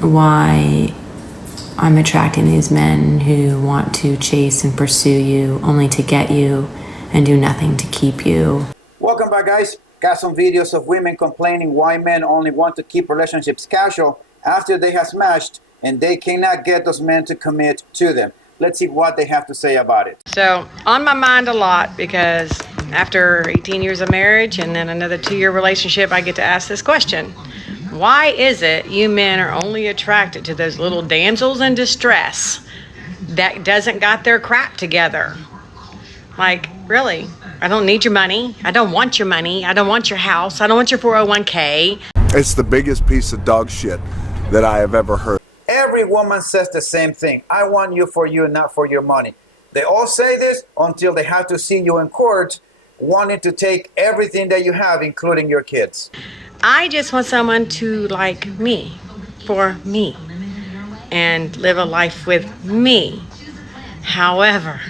why I'm attracting these men who want to chase and pursue you only to get you and do nothing to keep you. Welcome back, guys. Got some videos of women complaining why men only want to keep relationships casual after they have smashed and they cannot get those men to commit to them. Let's see what they have to say about it. So, on my mind a lot, because after 18 years of marriage and then another 2-year relationship, I get to ask this question. Why is it you men are only attracted to those little damsels in distress that doesn't got their crap together? Like, really? I don't need your money. I don't want your money. I don't want your house. I don't want your 401k. It's the biggest piece of dog shit that I have ever heard. Every woman says the same thing. I want you for you, not for your money. They all say this until they have to see you in court wanting to take everything that you have, including your kids. I just want someone to like me, for me, and live a life with me. However,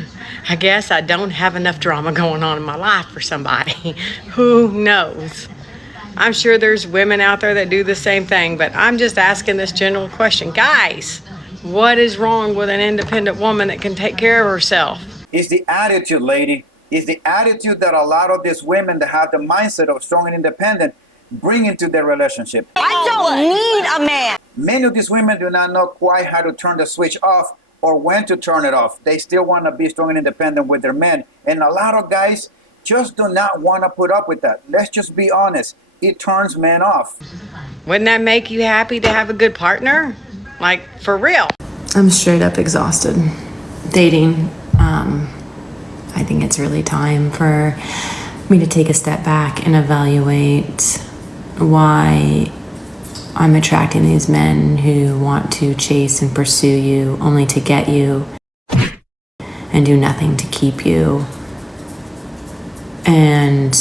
I guess I don't have enough drama going on in my life for somebody. Who knows? I'm sure there's women out there that do the same thing, but I'm just asking this general question. Guys, what is wrong with an independent woman that can take care of herself? It's the attitude, lady. It's the attitude that a lot of these women that have the mindset of strong and independent bring into their relationship. I don't need a man. Many of these women do not know quite how to turn the switch off or when to turn it off. They still want to be strong and independent with their men. And a lot of guys just do not want to put up with that. Let's just be honest. It turns men off. Wouldn't that make you happy to have a good partner? Like, for real? I'm straight up exhausted. Dating, I think it's really time for me to take a step back and evaluate why I'm attracting these men who want to chase and pursue you only to get you and do nothing to keep you, and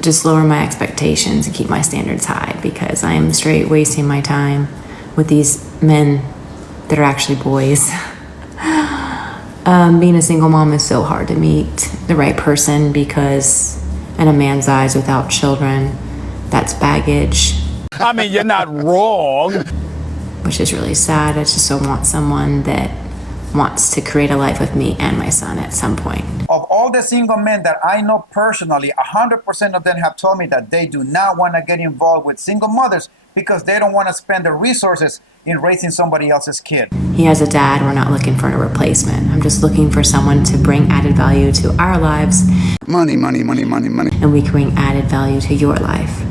just lower my expectations and keep my standards high, because I am straight wasting my time with these men that are actually boys. Being a single mom is so hard to meet the right person, because in a man's eyes, without children, that's baggage. I mean, you're not wrong. Which is really sad. I just don't want someone that wants to create a life with me and my son at some point. Of all the single men that I know personally, 100% of them have told me that they do not want to get involved with single mothers because they don't want to spend the resources in raising somebody else's kid. He has a dad. We're not looking for a replacement. I'm just looking for someone to bring added value to our lives. Money, money, money, money, money. And we can bring added value to your life.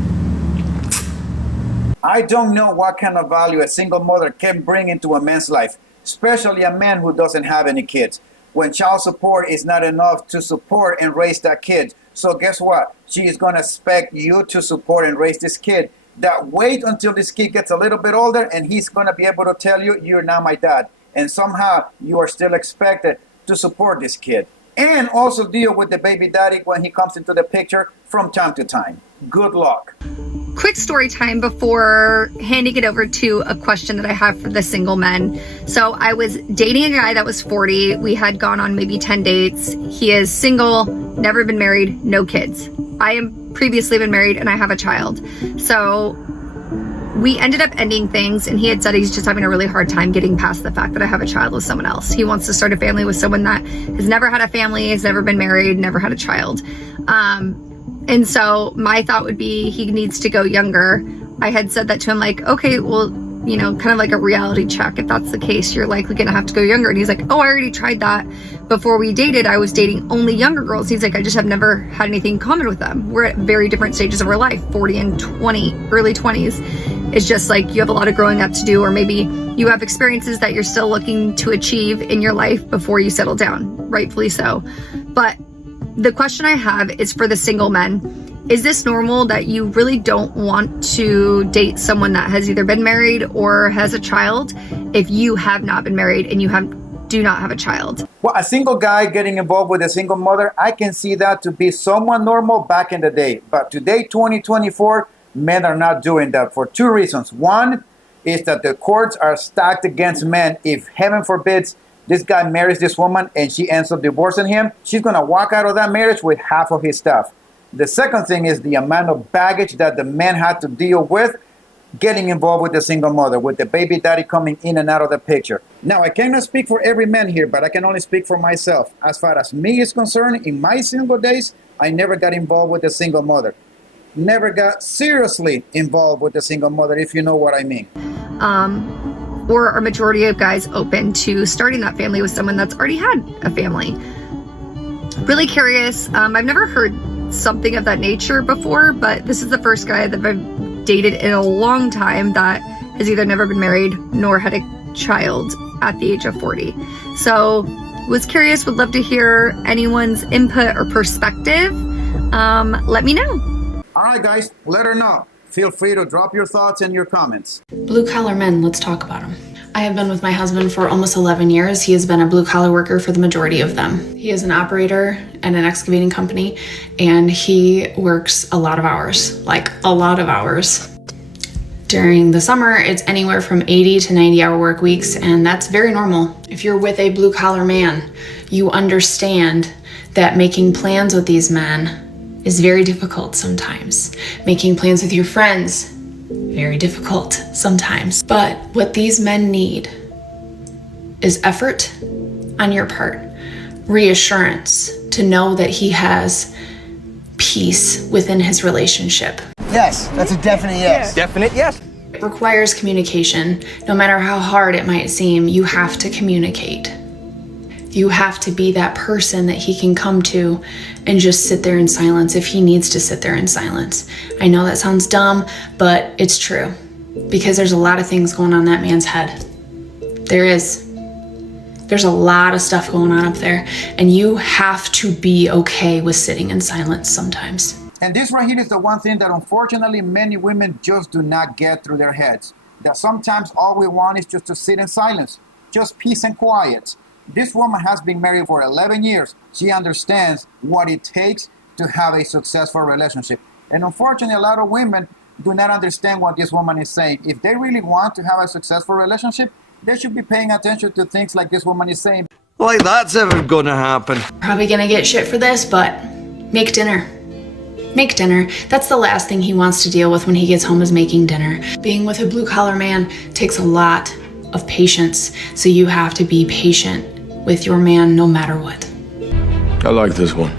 I don't know what kind of value a single mother can bring into a man's life, especially a man who doesn't have any kids, when child support is not enough to support and raise that kid. So guess what? She is going to expect you to support and raise this kid. That wait until this kid gets a little bit older and he's going to be able to tell you, you're not my dad. And somehow you are still expected to support this kid. And also deal with the baby daddy when he comes into the picture from time to time. Good luck. Quick story time before handing it over to a question that I have for the single men. So I was dating a guy that was 40. We had gone on maybe 10 dates. He is single, never been married, no kids. I am previously been married and I have a child. So we ended up ending things, and he had said he's just having a really hard time getting past the fact that I have a child with someone else. He wants to start a family with someone that has never had a family, has never been married, never had a child. And so my thought would be he needs to go younger. I had said that to him, like, okay, well, you know, kind of like a reality check. If that's the case, you're likely going to have to go younger. And he's like, oh, I already tried that. Before we dated, I was dating only younger girls. He's like, I just have never had anything in common with them. We're at very different stages of our life, 40 and 20, early 20s. It's just like you have a lot of growing up to do, or maybe you have experiences that you're still looking to achieve in your life before you settle down, rightfully so. But the question I have is for the single men. Is this normal that you really don't want to date someone that has either been married or has a child if you have not been married and you do not have a child? Well, a single guy getting involved with a single mother, I can see that to be somewhat normal back in the day. But today, 2024, men are not doing that for two reasons. One is that the courts are stacked against men. If heaven forbids this guy marries this woman and she ends up divorcing him, she's going to walk out of that marriage with half of his stuff. The second thing is the amount of baggage that the men had to deal with getting involved with the single mother, with the baby daddy coming in and out of the picture. Now, I cannot speak for every man here, but I can only speak for myself. As far as me is concerned, in my single days, I never got involved with the single mother. Never got seriously involved with the single mother, if you know what I mean. Or are majority of guys open to starting that family with someone that's already had a family? Really curious. I've never heard something of that nature before, but this is the first guy that I've dated in a long time that has either never been married nor had a child at the age of 40. So was curious, would love to hear anyone's input or perspective. Let me know. All right, guys, let her know. Feel free to drop your thoughts and your comments. Blue collar men, let's talk about them. I have been with my husband for almost 11 years. He has been a blue collar worker for the majority of them. He is an operator at an excavating company, and he works a lot of hours, like a lot of hours. During the summer, it's anywhere from 80 to 90-hour work weeks, and that's very normal. If you're with a blue collar man, you understand that making plans with these men is very difficult sometimes. Making plans with your friends, very difficult sometimes. But what these men need is effort on your part, reassurance to know that he has peace within his relationship. Yes, that's a definite yes. Definite yes. It requires communication. No matter how hard it might seem, you have to communicate. You have to be that person that he can come to and just sit there in silence if he needs to sit there in silence. I know that sounds dumb, but it's true, because there's a lot of things going on in that man's head. There's a lot of stuff going on up there, and you have to be okay with sitting in silence sometimes. And this right here is the one thing that unfortunately many women just do not get through their heads. That sometimes all we want is just to sit in silence, just peace and quiet. This woman has been married for 11 years. She understands what it takes to have a successful relationship. And unfortunately, a lot of women do not understand what this woman is saying. If they really want to have a successful relationship, they should be paying attention to things like this woman is saying. Like that's ever gonna happen. Probably gonna get shit for this, but make dinner. Make dinner. That's the last thing he wants to deal with when he gets home, is making dinner. Being with a blue collar man takes a lot of patience, so you have to be patient with your man no matter what. I like this one.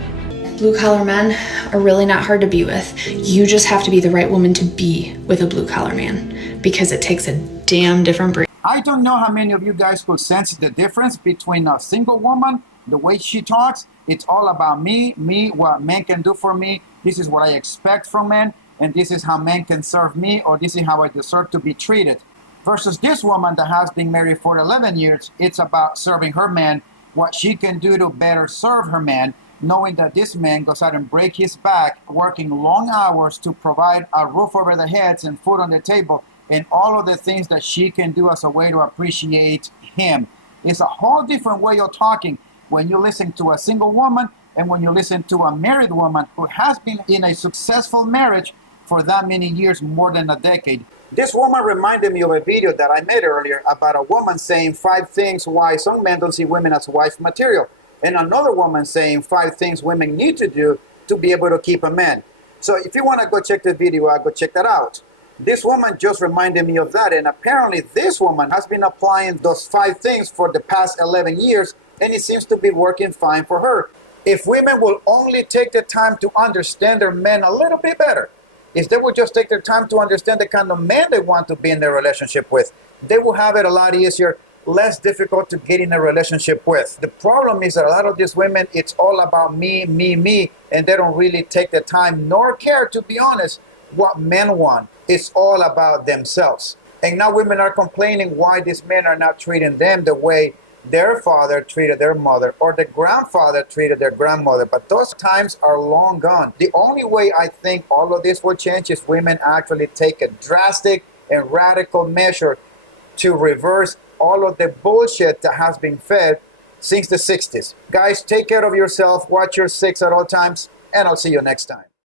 Blue collar men are really not hard to be with. You just have to be the right woman to be with a blue collar man, because it takes a damn different breed. I don't know how many of you guys could sense the difference between a single woman, the way she talks. It's all about me, what men can do for me. This is what I expect from men, and this is how men can serve me, or this is how I deserve to be treated. Versus this woman that has been married for 11 years, it's about serving her man, what she can do to better serve her man, knowing that this man goes out and break his back, working long hours to provide a roof over their heads and food on the table, and all of the things that she can do as a way to appreciate him. It's a whole different way of talking when you listen to a single woman and when you listen to a married woman who has been in a successful marriage for that many years, more than a decade. This woman reminded me of a video that I made earlier about a woman saying 5 things why some men don't see women as wife material, and another woman saying 5 things women need to do to be able to keep a man. So if you want to go check the video out, go check that out. This woman just reminded me of that, and apparently this woman has been applying those 5 things for the past 11 years, and it seems to be working fine for her. If women will only take the time to understand their men a little bit better, if they would just take their time to understand the kind of man they want to be in their relationship with, they will have it a lot easier, less difficult to get in a relationship with. The problem is that a lot of these women, it's all about me, and they don't really take the time nor care, to be honest, what men want. It's all about themselves. And now women are complaining why these men are not treating them the way their father treated their mother, or the grandfather treated their grandmother. But those times are long gone. The only way I think all of this will change is women actually take a drastic and radical measure to reverse all of the bullshit that has been fed since the 60s. Guys, take care of yourself, watch your 6 at all times, and I'll see you next time.